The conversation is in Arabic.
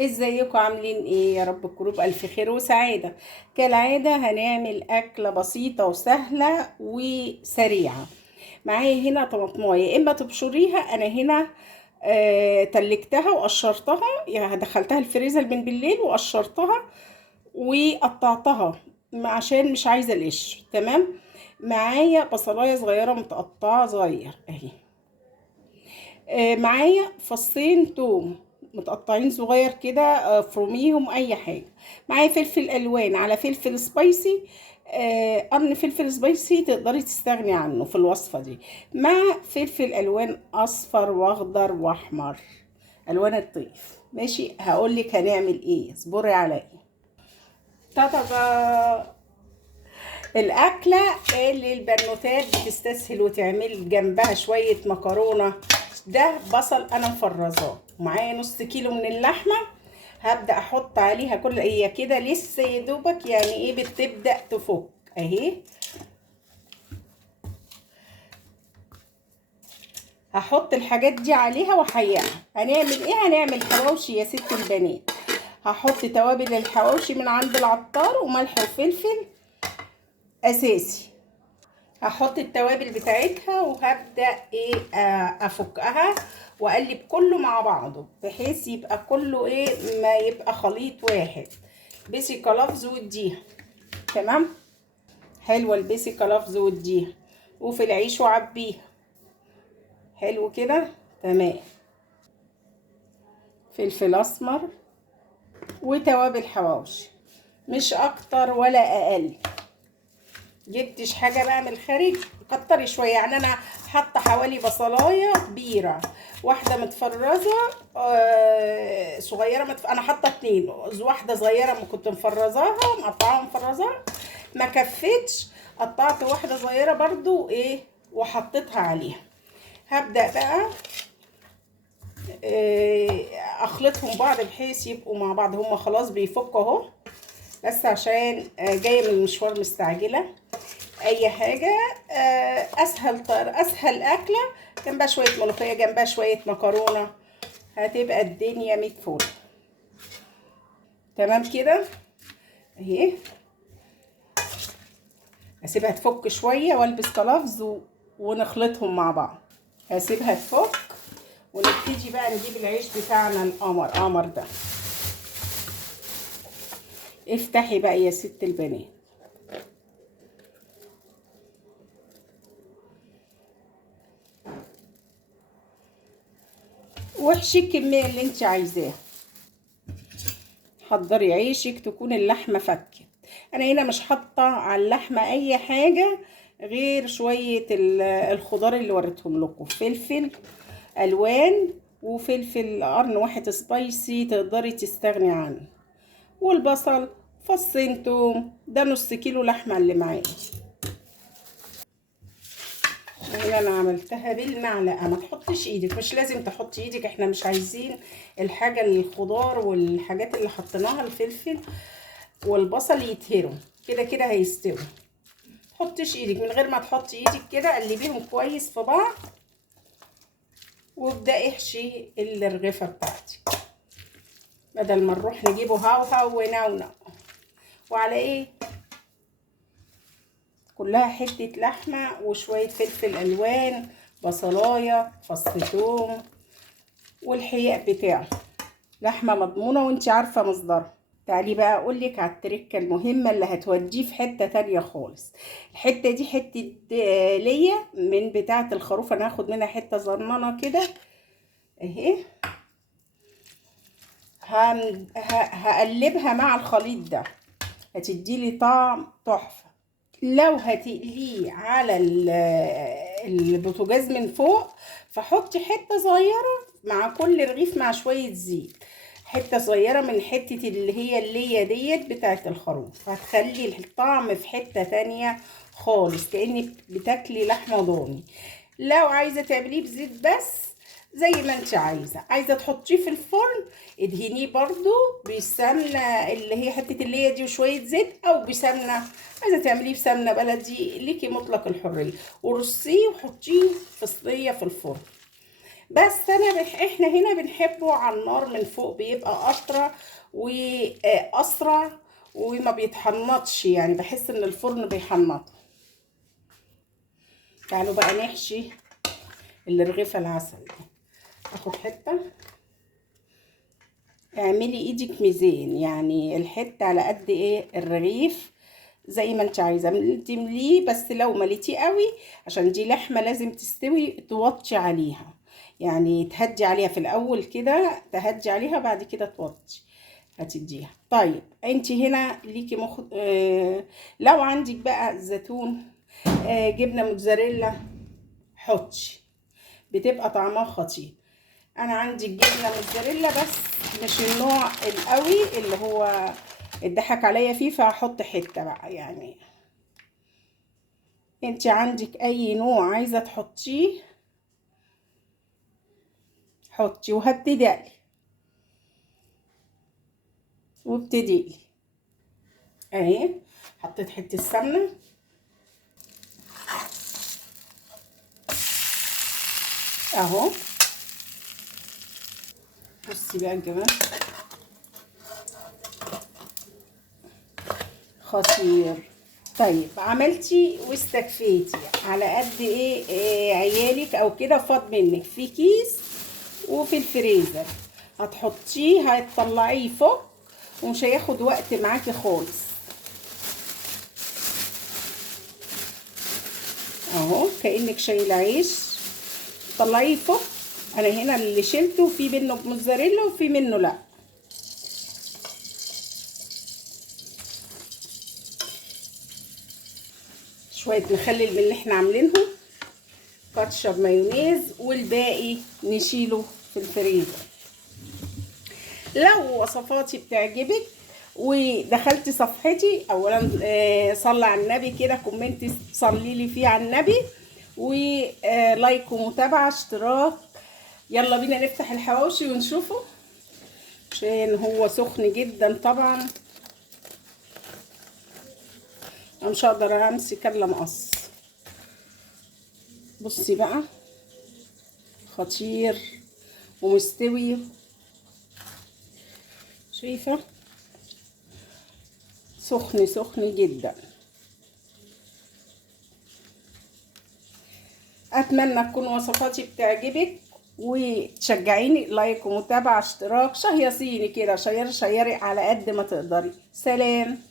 ازيكم عاملين ايه؟ يا رب تكونوا بألف خير وسعادة. كالعادة هنعمل أكلة بسيطة وسهلة وسريعة. معايا هنا طماطمايه، يا اما تبشريها. انا هنا تلجتها وقشرتها، يعني دخلتها الفريزر من بالليل وقشرتها وقطعتها عشان مش عايزة القش. تمام. معايا بصلاية صغيرة متقطعة صغير اهي. معايا فصين توم متقطعين صغير كده، فروميهم اي حاجه. معايا فلفل الوان على فلفل سبايسي. قرن فلفل سبايسي تقدري تستغني عنه في الوصفه دي، مع فلفل الوان اصفر واخضر واحمر، الوان الطيف. ماشي، هقولك هنعمل ايه، اصبري عليا. تاتا، الأكلة اللي البنوتات بتستسهل وتعمل جنبها شوية مكرونة. ده بصل أنا مفرزاه، ومعايا نص كيلو من اللحمة. هبدأ أحط عليها كل هي كده لسه يدوبك، يعني إيه، بتبدأ تفك أهي. هحط الحاجات دي عليها وأحيقها. هنعمل إيه؟ هنعمل حواوشي يا ست البنات. هحط توابل الحواوشي من عند العطار وملح وفلفل أساسي. هحط التوابل بتاعتها وهبدأ ايه افكها واقلب كله مع بعضه بحيث يبقى كله ايه، ما يبقى خليط واحد. بيسيكا لفظ واديها. تمام. حلوه البيسيكا لفظ واديها، وفي العيش وعبيها. حلو كده. تمام. فلفل اسمر وتوابل حواوشي، مش اكتر ولا اقل. جبتش حاجه بقى من الخارج، كتري شويه. يعني انا حاطه حوالي بصلايه كبيره، واحده متفرزه صغيره انا حاطه اتنين، واحده صغيره ما كنت مفرزاها مقطعاها مفرزاها ما كفتش، قطعت واحده صغيره برضو ايه وحطيتها عليها. هبدا بقى اخلطهم بعض بحيث يبقوا مع بعض. هما خلاص بيفكوا اهو، بس عشان جايه من المشوار مستعجله. اي حاجه اسهل اسهل اكله جنبها شويه ملوخيه، جنبها شويه مكرونه، هتبقى الدنيا 100 فل. تمام كده اهي. اسيبها تفك شويه والبس كلافز ونخلطهم مع بعض. هسيبها تفك ونبتدي بقى نجيب العيش بتاعنا القمر قمر ده. افتحي بقى يا ست البنات. واحشي الكميه اللي انت عايزاها. حضري عيشك تكون اللحمه فكت. انا هنا مش حاطه على اللحمه اي حاجه غير شويه الخضار اللي وريتهم لكم، فلفل الوان وفلفل قرن واحد سبايسي تقدري تستغني عنه، والبصل فصين توم. ده نص كيلو لحمه اللي معايا. هنا انا عملتها بالمعلقه، ما تحطش ايدك، مش لازم تحطي ايدك، احنا مش عايزين الحاجه الخضار والحاجات اللي حطيناها الفلفل والبصل يتهروا، كده كده هيستوي. تحطيش ايدك، من غير ما تحطي ايدك كده قلبيهم كويس في بعض وابدأي احشي الرغيفه بتاعتك، بدل ما نروح نجيبه هاو ونونو. وعلى ايه؟ كلها حته لحمه وشويه فلفل الوان، بصلايه، فص ثوم، والحياء بتاعه. لحمه مضمونه وانت عارفه مصدرها. تعالي بقى اقولك على التركه المهمه اللي هتوديه في حته تانية خالص. الحته دي حته ليا من بتاعه الخروف، انا هاخد منها حته صغننه كده اهي. هقلبها مع الخليط ده، هتديلي طعم تحفه. لو هتقليه على البوتاجاز من فوق، فحطي حته صغيره مع كل رغيف مع شويه زيت، حته صغيره من حته اللي هي اللي ديت بتاعه الخروف، هتخلي الطعم في حته تانية خالص، كأنك بتاكلي لحمه ضاني. لو عايزه تعمليه بزيت بس زي ما انت عايزه تحطيه في الفرن، ادهنيه برضو بالسمنه اللي هي حته اللي هي دي وشويه زيت، او بسمنه. عايزه تعمليه بسمنه بلدي ليكي مطلق الحريه، ورصيه وحطيه في صينيه في الفرن. بس احنا هنا بنحبه على النار من فوق، بيبقى أطرى وأسرع وما بيتحنطش، يعني بحس ان الفرن بيحنطه. تعالوا بقى نحشي الرغيفة العسل دي. اخد حتة، اعملي ايدك ميزان، يعني الحتة على قد ايه الرغيف زي ما انت عايزة تمليه، بس لو مليتيه قوي عشان دي لحمة لازم تستوي توطي عليها، يعني تهدي عليها في الاول كده، تهدي عليها بعد كده توطي هتديها. طيب انت هنا ليكي لو عندك بقى زيتون، جبنة موتزاريلا حطي، بتبقى طعمها خطير. انا عندي الجبنه موتزاريلا بس مش النوع القوي اللي هو اتضحك عليا فيه، فهحط حته بقى. يعني انت عندك اي نوع عايزه تحطيه حطي، وهبتدي وابتدي اهي. حطيت حته سمنه اهو. بصي بقى كمان خطير. طيب عملتي واستكفيتي على قد ايه عيالك او كده فاض منك في كيس وفي الفريزر، هتحطيه هتطلعيه فوق ومش هياخد وقت معاكي خالص. اهو كأنك شايله عيش، طلعيه فوق. انا هنا اللي شلته في منه بموتزاريلا وفي منه لا. شويه مخلل من اللي احنا عاملينهم، كاتشب مايونيز، والباقي نشيله في الفريزر. لو وصفاتي بتعجبك ودخلتي صفحتي، اولا صلي على النبي كده، كومنت صلي لي فيه على النبي، ولايك ومتابعه اشتراك. يلا بينا نفتح الحواوشي ونشوفه عشان هو سخن جدا طبعا، انا مش هقدر امسك الا مقص. بصي بقى خطير ومستوي، شايفه سخن سخن جدا. اتمنى تكون وصفاتي بتعجبك وتشجعيني، لايك ومتابعه اشتراك، شهيصيني كده، شيري على قد ما تقدري. سلام.